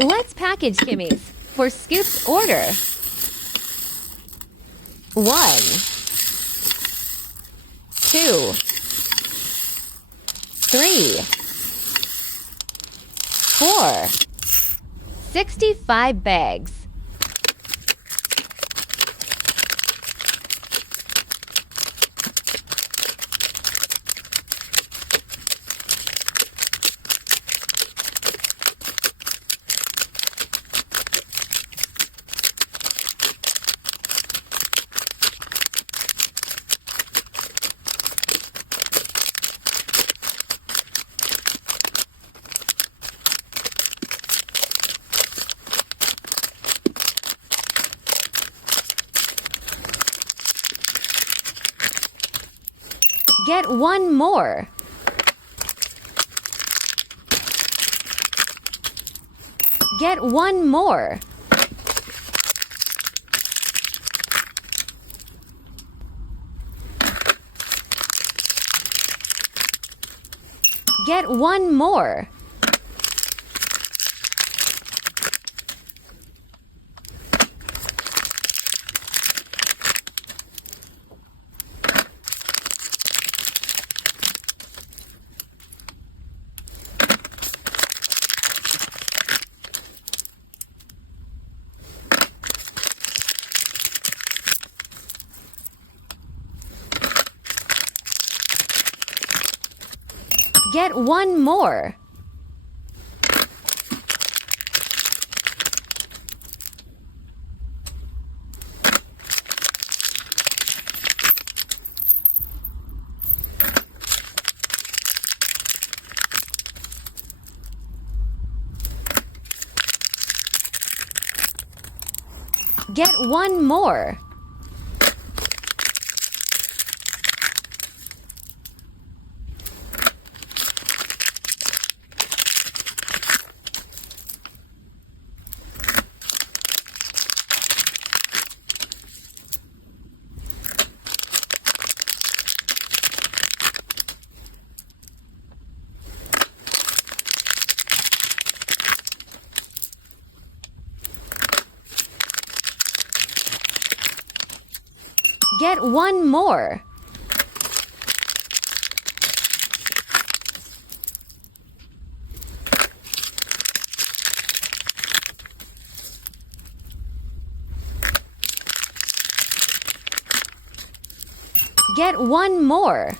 Let's package Kimmy's for Scoop's order. 1, 2, 3, 4, 65 bags. Get one more. Get one more. Get one more. Get one more. Get one more. Get one more. Get one more.